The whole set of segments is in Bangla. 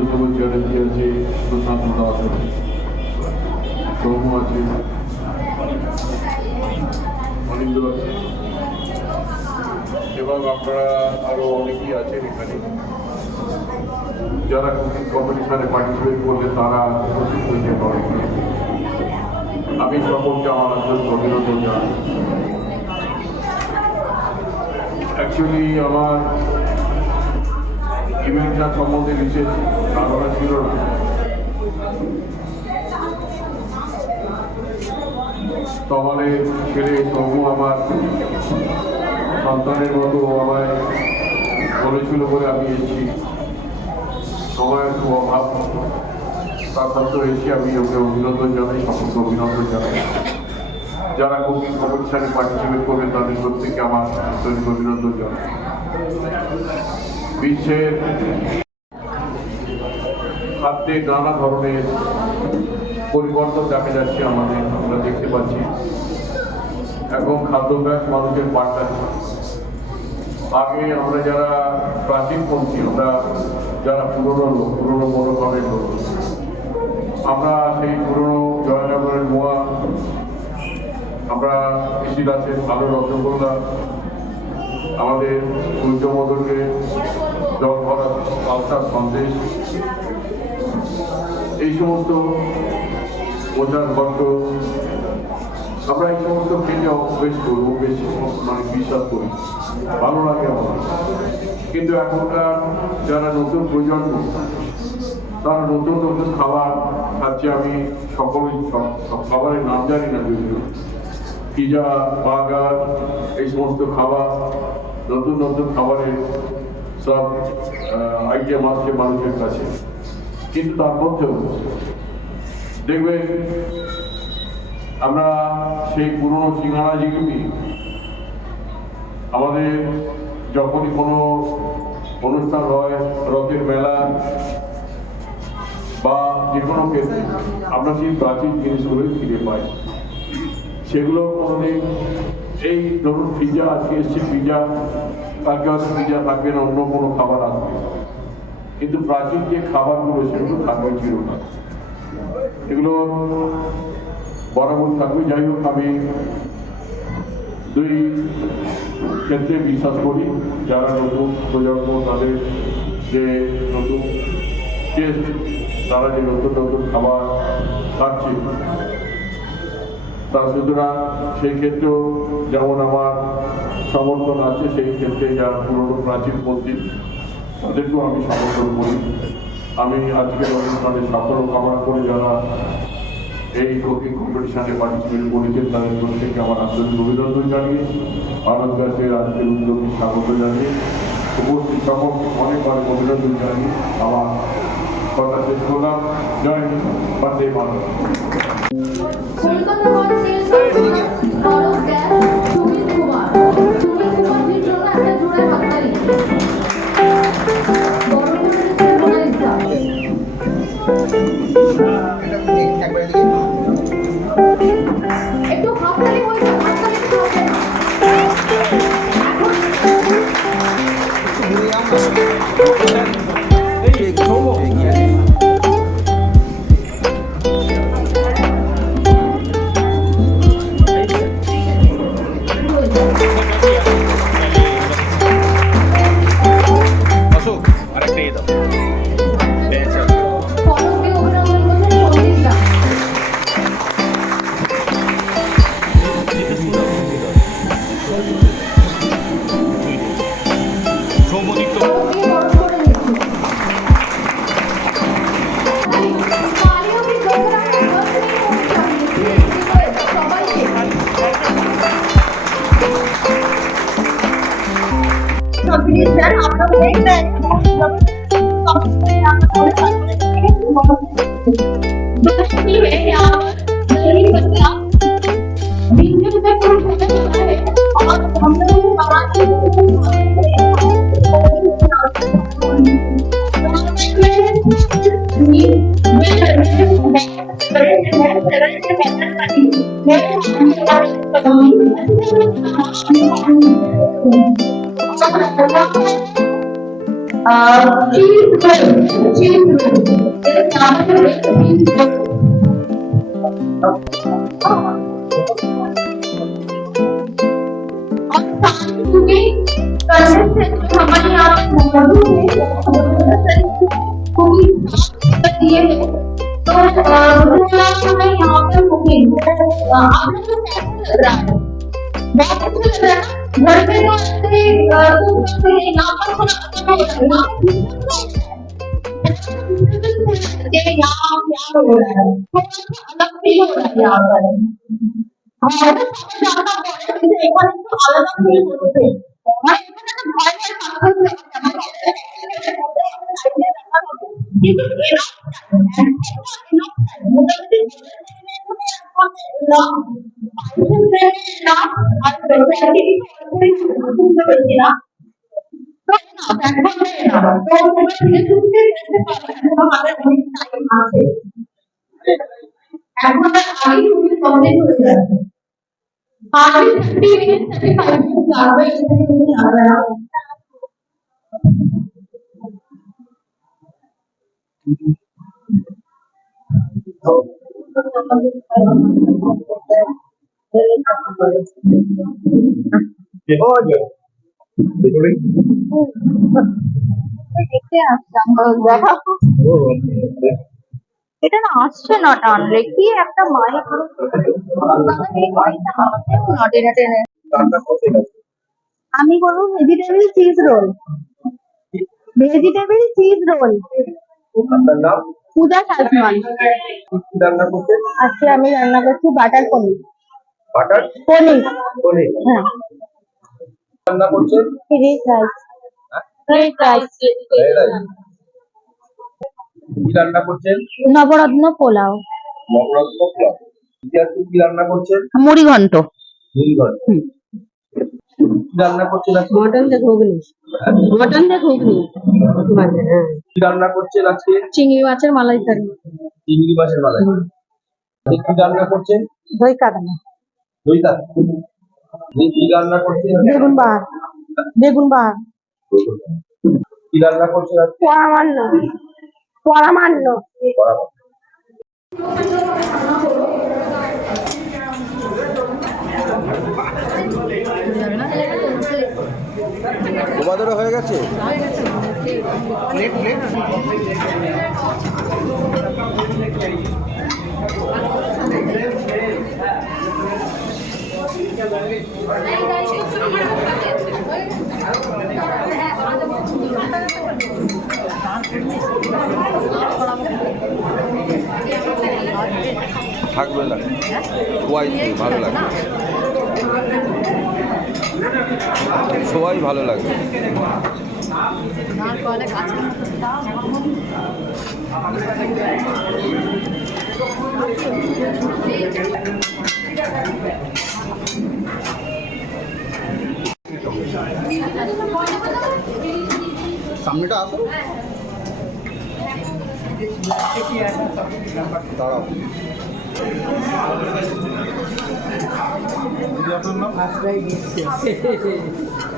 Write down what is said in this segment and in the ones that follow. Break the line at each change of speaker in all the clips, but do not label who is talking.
সুষম চ্যাটার্জি আছে সুশান্ত দাস আছে সৌম আছে অনিন্দ আছে এবং আপনারা আরও অনেকেই আছেন এখানে যারা কুকিং কম্পিটিশনে পার্টিসিপেট করলে তারা উপস্থিত হয়েছে অনেকে আমি সকলকে আমার আন্তরিক অভিনন্দন জানাই অ্যাকচুয়ালি আমার ইভেন্টটা সম্বন্ধে বিশেষ ধারণা ছিল না। তো আমাদের ছেলে সৌম আমার সন্তানের মতো আমায় বলেছিল বলে আমি এসেছি। সময়ের খুব অভাব তার সত্ত্বেও এসে আমি ওকে অভিনন্দন জানাই সকলকে অভিনন্দন জানাই। যারা কুকিং কম্পিটিশনে পার্টিসিপেট করবে তাদের প্রত্যেকে আমার অভিনন্দন জানাই। বিশ্বের খাদ্যে নানা ধরনের পরিবর্তন দেখা যাচ্ছে আমাদের, আমরা দেখতে পাচ্ছি। এখন খাদ্যাভ্যাস মানুষের পাল্টাচ্ছে আগে আমরা যারা প্রাচীন প্রাচীনপন্থী আমরা যারা পুরনো লোক, পুরনো মনোভাবের লোক, আমরা সেই পুরনো জয়নগরের মোয়া, আমরা কৃষিদাসের ভালো রসগোল্লা আমাদের সূর্যমদকে জল ভরা আলসার সন্দেশ। এই সমস্ত গল্প আমরা এই সমস্ত খেতে বেশ করব, বেশি মানে বিশ্বাস করি। ভালো লাগে আমার। কিন্তু এখনকার যারা নতুন প্রজন্ম, তারা নতুন নতুন খাবার খাচ্ছে, আমি সকলেই খাবারের নাম জানি না যদিও। পিজা, বার্গার, এই সমস্ত খাবার, নতুন নতুন খাবারের সব আইটেম আসছে মানুষের কাছে। কিন্তু তার মধ্যেও দেখবেন, আমরা সেই পুরনো সিঙ্গারা জিলিপি, আমাদের যখনই কোনো অনুষ্ঠান হয়, রথের মেলা বা যে কোনো ক্ষেত্রে আমরা সেই প্রাচীন জিনিসগুলোই ফিরে পাই। সেগুলো কোনোদিন, এই ধরুন পিজা আজকে এসছে পিজা কালকে হয়তো থাকবে না অন্য কোনো খাবার আসবে কিন্তু প্রাচীন যে খাবারগুলো, সেগুলো থাকবে চিরকাল। এগুলো বরাবর থাকবে। যাই হোক, আমি দুই ক্ষেত্রে বিশ্বাস করি, যারা নতুন প্রজন্ম, তাদের যে নতুন টেস্ট তারা যে নতুন নতুন খাবার খাচ্ছে, তা সুতরাং সেই ক্ষেত্রেও যেমন আমার সমর্থন আছে, সেই ক্ষেত্রে যারা পুরনো প্রাচীন মন্দির, তাদেরকেও আমি সমর্থন করি। আমি আজকের অনুষ্ঠানে সাফল্য কামনা করে যারা এই কুকিং কম্পিটিশনে পার্টিসিপেট করেছেন, তাদের প্রত্যেককে আমার আন্তরিক অভিনন্দন জানিয়ে ভারত গাছের আজকের উদ্যোগী স্বাগত জানিয়ে, উপস্থিত সকলকে অনেক অনেক অভিনন্দন জানিয়ে আমার কথা শেষ করলাম। জয় হিন্দ, বন্দে মাতরম।
हमारे यहाँ दिए तो यहाँ पर कुकिंग आपको कैसा लग रहा है बहुत अच्छा लग रहा है घर पे रहते तो पूछते हैं यहाँ पर थोड़ा अच्छा है यहाँ क्या हो रहा है अलग फील हो रहा है यहाँ पर हमारे ज़्यादा एक बार तो अलग फील होते हैं Thank you. এখানে আগে তুমি কমপ্লিট হয়ে যাবে Hardly 30 minutes, 35 minutes লাগবে এখানে তুমি লাগবে না
এটা না আসছে না টানলে কি একটা মাইক আমি করব vegetable cheese roll vegetable cheese roll পূজা
রান্না করতে
আজকে আমি রান্না করছি বাটার পনির।
বাটার?
পনির।
পনির।
হ্যাঁ।
রান্না করছেন
ফ্রাইড রাইস ফ্রাইড রাইস।
কি রান্না করছেন?
নবরত্ন পোলাও।
মকরত্ন পোলাও। কি রান্না করছেন?
মুড়ি ঘন্ট।
মুড়িঘর কি রান্না করছেন
মটন দিয়ে ঘুগনি। মটন দিয়ে ঘুগনি।
কি রান্না করছেন আজকে?
চিংড়ি মাছের মালাইকারি।
চিংড়ি মাছের মালাই কি রান্না করছেন?
দই কাতলা
দই কাতলা কি রান্না করছেন
বেগুন বাহার। বেগুন বাহার।
কি রান্না করছেন আজকে?
পরামান্ন পরামান্ন।
তোমাদেরও হয়ে গেছে? থাকবে না সবাই ভালো লাগবে সবাই ভালো লাগবে সামনেটা আসো। দাঁড়াও।
আপনার নাম?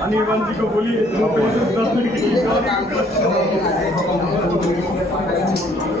বানাবেন কি বানাবেন? কি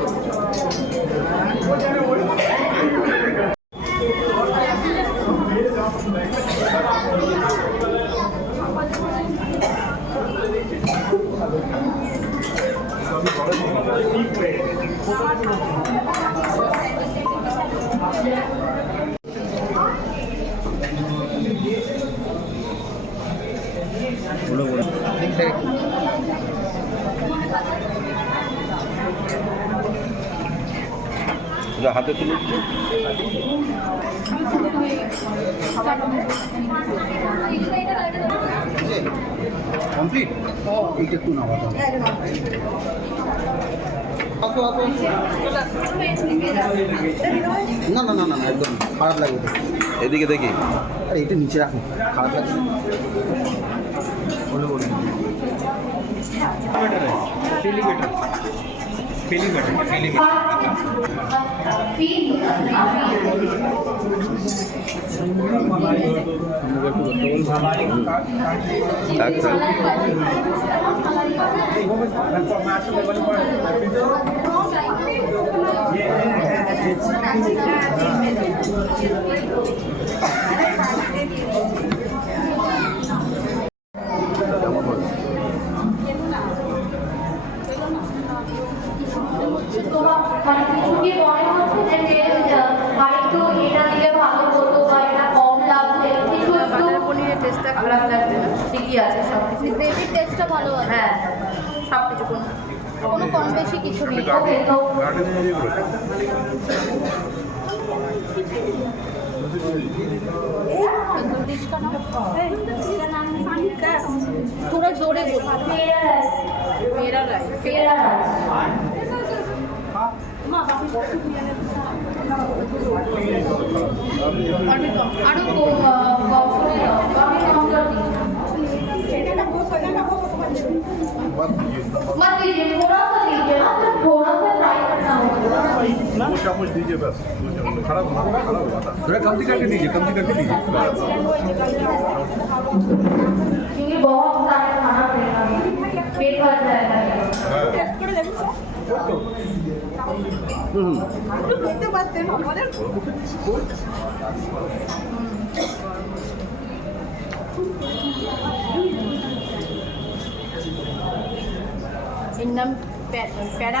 লাগছে হাতে তুলে
কমপ্লিট? না না না একদম খারাপ লাগবে।
এদিকে দেখি।
এটা নিচে রাখুন খারাপ লাগবে
बोलो
बोलो।
बेटर है
पीली बेटर पीली बेटर पीली बेटर হবে তো? তোরা জোরে বল। कुछ दीजिए
बस। खड़ा हुआ खड़ा हुआ था।
थोड़ा कमती करके दीजिए कमती करके दीजिए।
बहुत सारा खाना पेट भर जाएगा। इन पैरा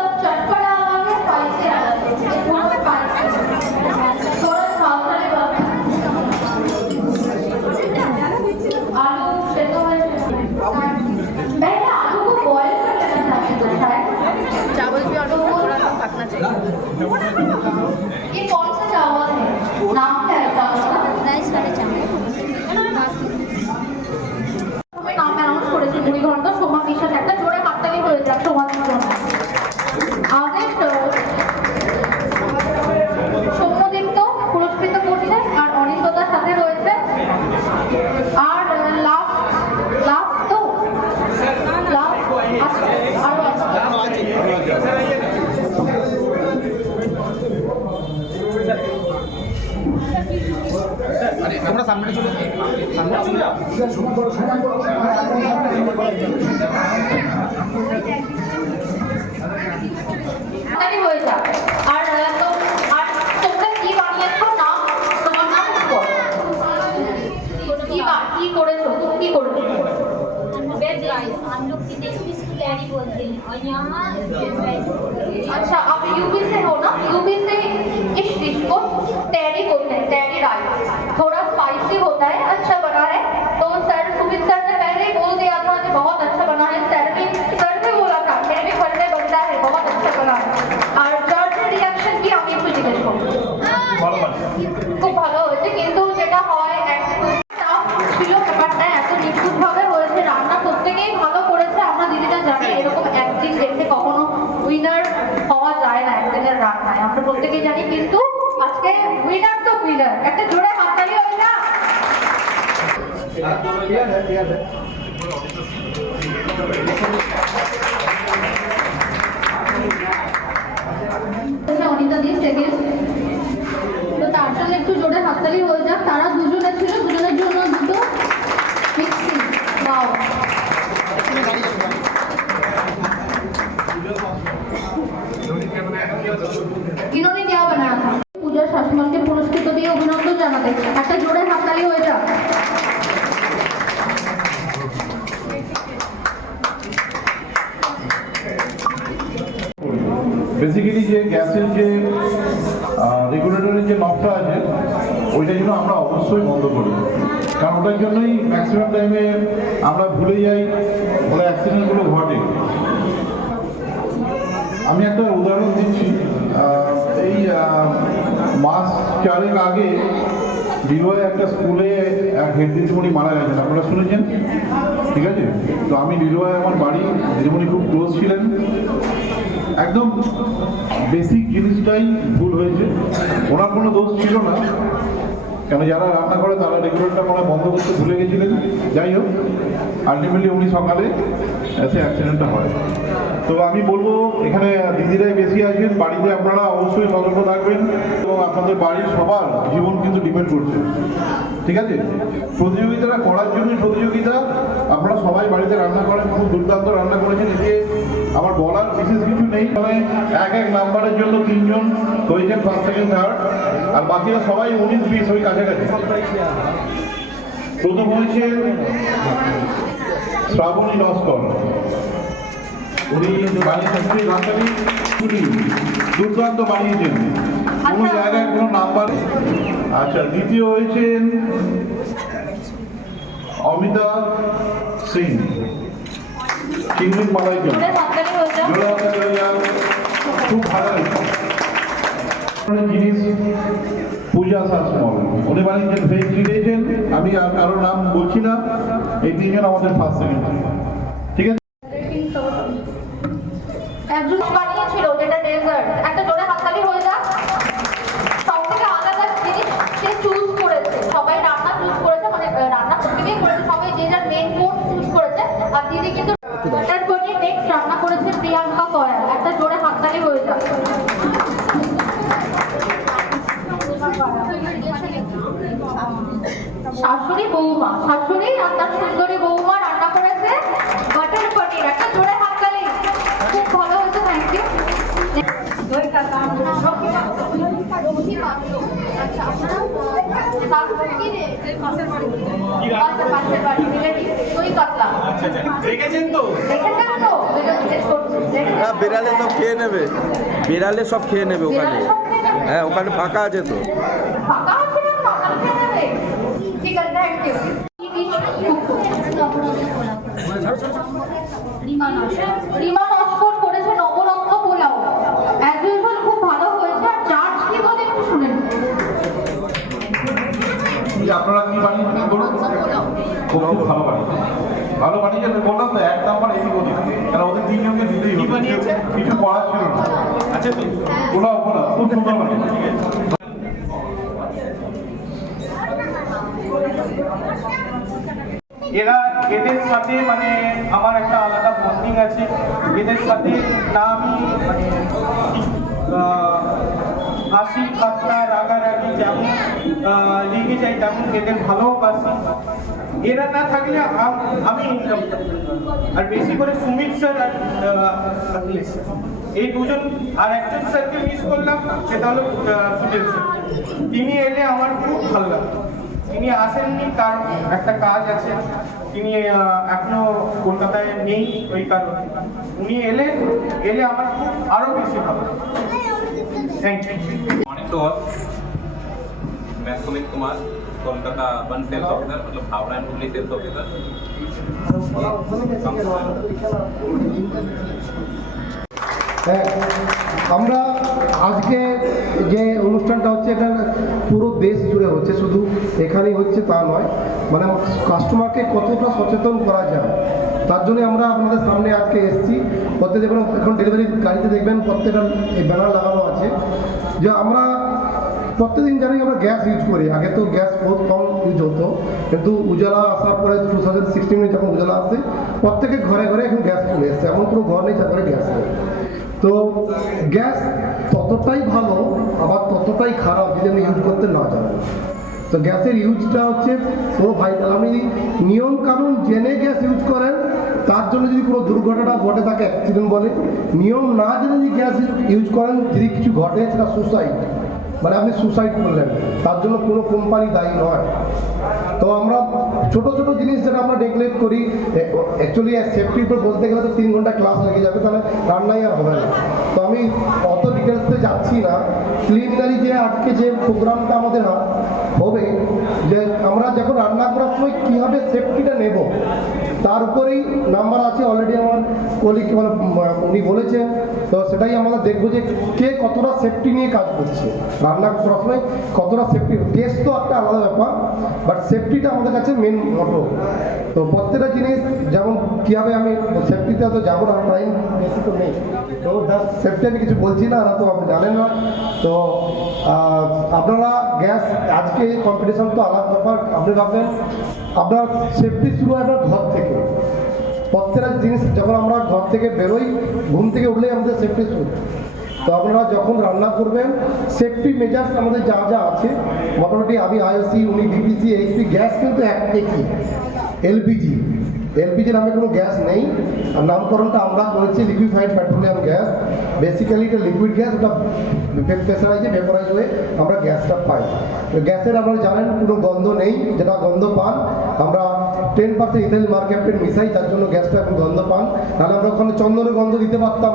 হয়ে যাক আর
তোমরা
কি বানিয়েছো না তোমার নাম কি কি করেছ তুমি কি করবে
वेज राइस हम लोग विदेश में इसको कैरी बोलते हैं और यहाँ
अच्छा आप यूपी
আচ্ছা, क्लियर है
তো তার সঙ্গে একটু জোরে হাততালি হয়ে যাক। তারা দুজনে ছিল, দুজনের জন্য দুটো মিক্সি বাও
অবশ্যই বন্ধ করি। কারণ ওটার জন্যই ম্যাক্সিমাম টাইমে আমরা ভুলে যাই ওরা অ্যাক্সিডেন্টগুলো ঘটে। আমি একটা উদাহরণ দিচ্ছি। এই মাস চারেক আগে দিলুয়ায় একটা স্কুলে এক হেড দিদিমণি মারা গেছেন। আপনারা শুনেছেন? ঠিক আছে? তো আমি দিলুয়ায় আমার বাড়ি, দিদিমণি খুব ক্লোজ ছিলেন। একদম বেসিক জিনিসটাই ভুল হয়েছে। ওনার কোনো দোষ ছিল না। কেন যারা রান্না করে তারা রেগুলেটরটা মনে হয় বন্ধ করতে ভুলে গেছিলেন? যাই হোক আলটিমেটলি উনি সকালে এসে অ্যাক্সিডেন্টটা হয়। তো আমি বলব, এখানে দিদিরাই বেশি আছেন বাড়িতে আপনারা অবশ্যই সতর্ক থাকবেন এবং আপনাদের বাড়ির সবার জীবন কিন্তু ডিপেন্ড করছে। ঠিক আছে? প্রতিযোগিতাটা করার জন্যই প্রতিযোগিতা। আপনারা সবাই বাড়িতে রান্না করেন, খুব দুর্দান্ত রান্না করেছেন। এতে আমার বলার বিশেষ কিছু নেই তবে এক এক নাম্বারের জন্য তিনজন হয়েছেন ফার্স্ট সেকেন্ড থার্ড আর বাকিরা সবাই উনিশ বিশ ওই কাছাকাছি। প্রথম হয়েছে শ্রাবণী নস্কর উনি শ্রী রাসায়নিক চুরি দুর্দান্ত বানিয়েছেন। কোনো
আচ্ছা।
জায়গায় কোনো নাম্বার আচ্ছা দ্বিতীয় হয়েছেন অমিতা সিং। চিংড়ি মালাই
জোরে হাততালি যাও।
জোড়া হাতে হয়ে যাও। খুব ভালো জিনিস পূজা শাসমল উনি বানিয়েছেন ভেজ আমি আর কারও নাম বলছি না। এই তিনজন আমাদের ফার্স্ট সেকেন্ড ঠিক আছে
একজন বানিয়েছিল যেটা ডেজার্ট একটা জোরে হাততালি হয়ে যাক সব থেকে আলাদা জিনিস সে চুজ করেছে সবাই রান্না চুজ করেছে মানে আহ, রান্না প্রত্যেকেই করেছে সবাই যে যার মেন কোর্স চুজ করেছে আর দিদি কিন্তু তারপরে নেক্সট রান্না করেছে প্রিয়াঙ্কা কয়াল একটা জোরে হাততালি হয়ে যাক শাশুড়ি বৌমা শাশুড়ি আর তার সুন্দরী বৌমা রান্না করেছে বাটার পনির একটা জোরে হাততালি খুব ভালো হয়েছে থ্যাংক ইউ দই কাকা আচ্ছা আপনারা কি রে পাশের বাড়ি পাশের বাড়ি মিলেনি দই কাতলা
দেখেছেন তো
দেখেছেন তো যেটা জিজ্ঞেস করছি
না বেড়ালে সব খেয়ে নেবে। বেড়ালে সব খেয়ে নেবে ওখানে।
বেড়ালে সব খেয়ে নেবে?
হ্যাঁ ওখানে ফাঁকা আছে তো।
বললাম তো এক নাম্বার এদিক ওদিক কারণ ওদের তিনজনকে দিতেই হবে।
বানিয়েছে?
কিছু করার ছিল না।
আচ্ছা তো
পোলাও পোলাও খুব সুন্দর বানিয়েছে।
এরা এদের সাথে মানে আমার একটা আলাদা বন্ডিং আছে। এদের সাথে না আমি মানে আহ, হাসি ঠাট্টা রাগারাগি যেমন আহ, লেগে যাই তেমন এদের ভালোবাসি এরা না থাকলে আমি ইনকাম আর বেশি করে সুমিত স্যার আর অখিলেশ এই দুজন, আর একজন স্যারকে মিস করলাম, সেটা হলো সুনীল স্যার তিনি এলে আমার খুব ভালো লাগতো। তিনি আসেননি তার একটা কাজ আছে। তিনি এখনও কলকাতায় নেই ওই কারণে। উনি এলে এলে আমার খুব আরও বেশি ভালো থ্যাংক ইউ
অনেক তো ম্যাথমিক Kumar Kolkata one sales officer मतलब Howrah and Hooghly sales officer
হ্যাঁ আমরা আজকে যে অনুষ্ঠানটা হচ্ছে এটা পুরো দেশ জুড়ে হচ্ছে শুধু এখানেই হচ্ছে তা নয় মানে কাস্টমারকে কতটা সচেতন করা যায় তার জন্য আমরা আপনাদের সামনে আজকে এসেছি প্রত্যেক দেখবেন এখন ডেলিভারি গাড়িতে দেখবেন প্রত্যেকটা এই ব্যানার লাগানো আছে যে আমরা প্রত্যেকদিন জানি আমরা গ্যাস ইউজ করি। আগে তো গ্যাস বহুত কম ইউজ হতো। কিন্তু উজালা আসার পরে টু থাউজেন্ড সিক্সটিনে যখন উজালা আসে প্রত্যেকের ঘরে ঘরে এখন গ্যাস চলে এসছে। এমন কোনো ঘর নেই তারপরে গ্যাস নেই। তো গ্যাস ততটাই ভালো, আবার ততটাই খারাপ যদি আমি ইউজ করতে না জানি তো গ্যাসের ইউজটা হচ্ছে পুরো ভাইটাল আপনি নিয়ম কানুন জেনে গ্যাস ইউজ করেন। তার জন্য যদি কোনো দুর্ঘটনা ঘটে তাকে অ্যাক্সিডেন্ট বলে, নিয়ম না জেনে যদি গ্যাস ইউজ করেন, যদি কিছু ঘটে, সেটা সুসাইড মানে আপনি সুসাইড করলেন। তার জন্য কোনো কোম্পানি দায়ী নয়। তো আমরা ছোট ছোট জিনিস যেটা আমরা নেগলেক্ট করি অ্যাকচুয়ালি সেফটির উপর বলতে গেলে তো তিন ঘণ্টা ক্লাস লেগে যাবে, তাহলে রান্নাই আর হবে না। তো আমি অত ডিটেলসে যাচ্ছি না। প্রিলিমিনারি যে আজকে যে প্রোগ্রামটা আমাদের হবে, যে আমরা যখন রান্না করার সময় কীভাবে সেফটিটা নেব, তার উপরেই নাম্বার আছে অলরেডি আমার কলিগ মানে উনি বলেছেন তো সেটাই আমরা দেখব যে কে কতটা সেফটি নিয়ে কাজ করছে। রান্না করার সময় কতটা সেফটি টেস্ট তো একটা আলাদা ব্যাপার বাট সেফটিটা আমাদের কাছে মেন মোটো তো প্রত্যেকটা জিনিস যেমন কীভাবে আমি সেফটিতে তো যাব না টাইম বেশি তো নেই। তো সেফটি আমি কিছু বলছি না না তো আপনি জানেন না। তো আপনারা গ্যাস আজকে কম্পিটিশন তো আলাদা ব্যাপার, আপনি ভাববেন, আপনার সেফটি শুরু হয় আপনার ঘর থেকে। প্রত্যেকটা জিনিস যখন আমরা ঘর থেকে বেরোই, ঘুম থেকে উঠলেই আমাদের সেফটি শুরু। তো আপনারা যখন রান্না করবেন সেফটি মেজার্স আমাদের যা যা আছে, মোটামুটি আমি আইওসি উনি বিপিসি এইচপি গ্যাস কিন্তু এক একই। এলপিজি এলপিজি নামে কোনো গ্যাস নেই। আর নামকরণটা আমরা করেছি লিকুইফাইড পেট্রোলিয়াম গ্যাস বেসিক্যালি এটা লিকুইড গ্যাস ওটা প্রেসারাইজে ভেপরাইজ হয়ে আমরা গ্যাসটা পাই। তো গ্যাসের আপনারা জানেন, কোনো গন্ধ নেই, যেটা গন্ধ পান আমরা টেন পার্সেন্ট ইথেল মার্কেটের মিশাই তার জন্য গ্যাসটা এখন গন্ধ পান। তাহলে আমরা ওখানে চন্দনের গন্ধ দিতে পারতাম।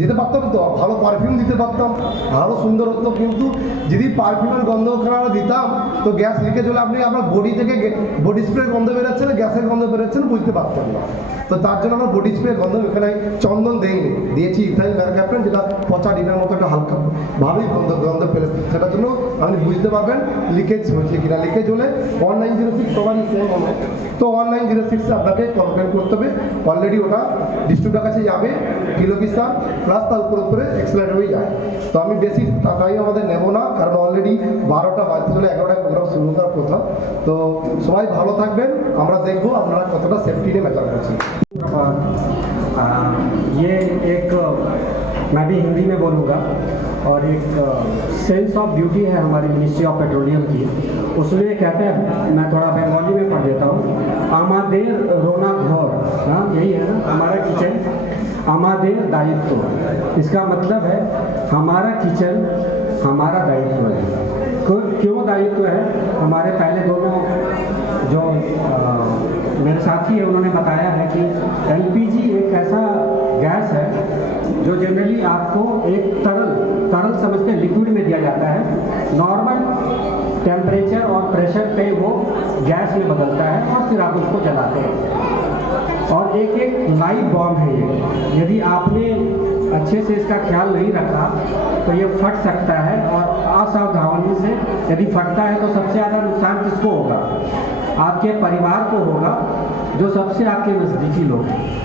দিতে পারতাম তো, ভালো পারফিউম দিতে পারতাম। ভালো সুন্দর হতো কিন্তু যদি পারফিউমের গন্ধ ওখানে আমরা দিতাম, তো গ্যাস লিকেজ হলে আপনি আপনার বডি থেকে বডি স্প্রে গন্ধ বেরোচ্ছে না, গ্যাসের গন্ধ বেরোচ্ছে না, বুঝতে পারতাম না। তো তার জন্য আমরা বডি স্প্রে গন্ধ এখানে চন্দন দেইনি। দিয়েছি ইথাইল ম্যারক্যাপ্টেন যেটা পচা ডিনার মতো একটা হালকা, ভালোই গন্ধ গন্ধ ফেলে সেটার জন্য আপনি বুঝতে পারবেন লিকেজ হয়েছে কিনা লিকেজ হলে ওয়ান নাইন জিরো সিক্স সবারই সেম হবে তো ওয়ান নাইন জিরো সিক্সে আপনাকে কমপ্লেন করতে হবে অলরেডি ওটা ডিস্ট্রিক্টের কাছে যাবে কিলোমিটার প্লাস তার উপরে উপরে এক্সেলারেট হয়ে যায় তো আমি বেশি টাইম আমাদের নেব না কারণ অলরেডি বারোটা বাজতে চলে এগারোটায় প্রোগ্রাম শুরু করার কথা তো সবাই ভালো থাকবেন আমরা দেখবো আপনারা কতটা সেফটি নিয়ে মেজার করছেন
और आ, ये एक मैं भी हिंदी में बोलूँगा और एक सेंस ऑफ़ ड्यूटी है हमारी मिनिस्ट्री ऑफ़ पेट्रोलियम की। उसमें कहते हैं, मैं थोड़ा बंगाली में पढ़ देता हूँ। आमादेर रोना घोर हाँ यही है ना, हमारा किचन। आमादेर दायित्व इसका मतलब है, हमारा किचन, हमारा दायित्व है। क्यों- दायित्व है? हमारे पहले दोनों जो मेरे साथी है, उन्होंने बताया है कि एलपीजी एक ऐसा गैस है, जो जनरली आपको एक तरल तरल समझते हैं लिक्विड में दिया जाता है। नॉर्मल टेम्परेचर और प्रेशर पे वो गैस में बदलता है और फिर आप उसको जलाते हैं। और एक एक लाइव बॉम्ब है ये। यदि आपने अच्छे से इसका ख्याल नहीं रखा तो ये फट सकता है और असावधानी से यदि फटता है तो सबसे ज़्यादा नुकसान किसको होगा? आपके परिवार को होगा, जो सबसे आपके नज़दीकी लोग हैं।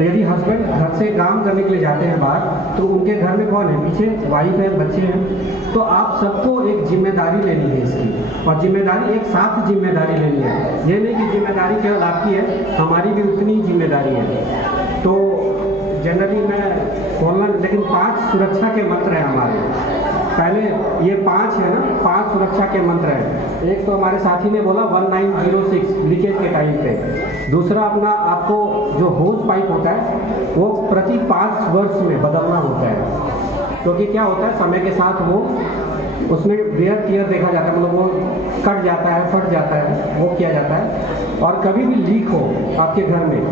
तो यदि हस्बैंड घर से काम करने के लिए जाते हैं बाहर तो उनके घर में कौन है? पीछे वाइफ है, बच्चे हैं। तो आप सबको एक ज़िम्मेदारी लेनी है इसकी। और ज़िम्मेदारी, एक साथ ज़िम्मेदारी लेनी है। ये नहीं कि ज़िम्मेदारी केवल आपकी है, हमारी भी उतनी ज़िम्मेदारी है। तो जनरली मैं बोलना, लेकिन पाँच सुरक्षा के मंत्र हैं हमारे। पहले ये पाँच है ना, पाँच सुरक्षा के मंत्र हैं। एक तो हमारे साथी ने बोला 1906 लीकेज के टाइम पे। दूसरा अपना आपको जो होस पाइप होता है, वो प्रति पाँच वर्ष में बदलना होता है। क्योंकि क्या होता है, समय के साथ वो उसमें वेयर टीयर देखा जाता है मतलब वो कट जाता है, फट जाता है, वो किया जाता है। और कभी भी लीक हो आपके घर में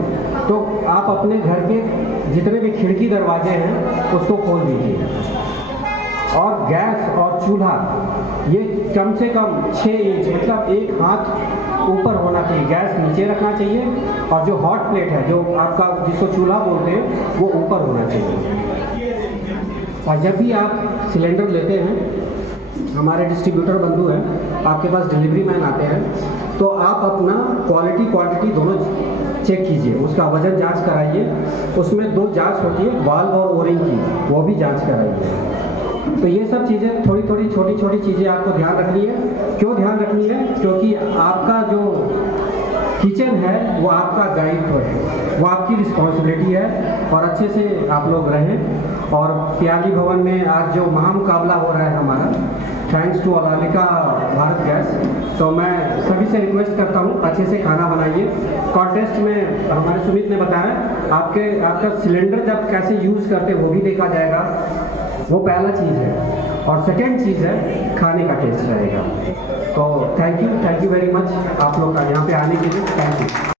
तो आप अपने घर के जितने भी खिड़की दरवाजे हैं, उसको खोल दीजिए। और गैस और चूल्हा, ये कम से कम छः इंच मतलब एक हाथ ऊपर होना चाहिए, गैस नीचे रखना चाहिए और जो हॉट प्लेट है, जो आपका जिसको चूल्हा बोलते हैं, वो ऊपर होना चाहिए। और जब भी आप सिलेंडर लेते हैं, हमारे डिस्ट्रीब्यूटर बंधु हैं, आपके पास डिलीवरी मैन आते हैं तो आप अपना क्वालिटी क्वांटिटी दोनों चेक कीजिए, उसका वज़न जाँच कराइए, उसमें दो जाँच होती है वाल्व और ओरिंग की, वो भी जाँच कराइए। तो ये सब चीज़ें थोड़ी थोड़ी छोटी छोटी चीज़ें आपको ध्यान रखनी है। क्यों ध्यान रखनी है? क्योंकि आपका जो किचन है, वो आपका दायित्व है। वो आपकी रिस्पॉन्सिबिलिटी है और अच्छे से आप लोग रहें। और प्याली भवन में आज जो महामुकाबला हो रहा है हमारा थैंक्स टू अलालिका भारत गैस तो मैं सभी से रिक्वेस्ट करता हूँ, अच्छे से खाना बनाइए। कॉन्टेस्ट में हमारे सुमित ने बताया, आपके, आपका सिलेंडर जब कैसे यूज़ करते वो भी देखा जाएगा। वो पहला चीज़ है। और सेकेंड चीज़ है, खाने का टेस्ट रहेगा। तो thank you thank you very much आप लोग का यहाँ पे आने के लिए। Thank you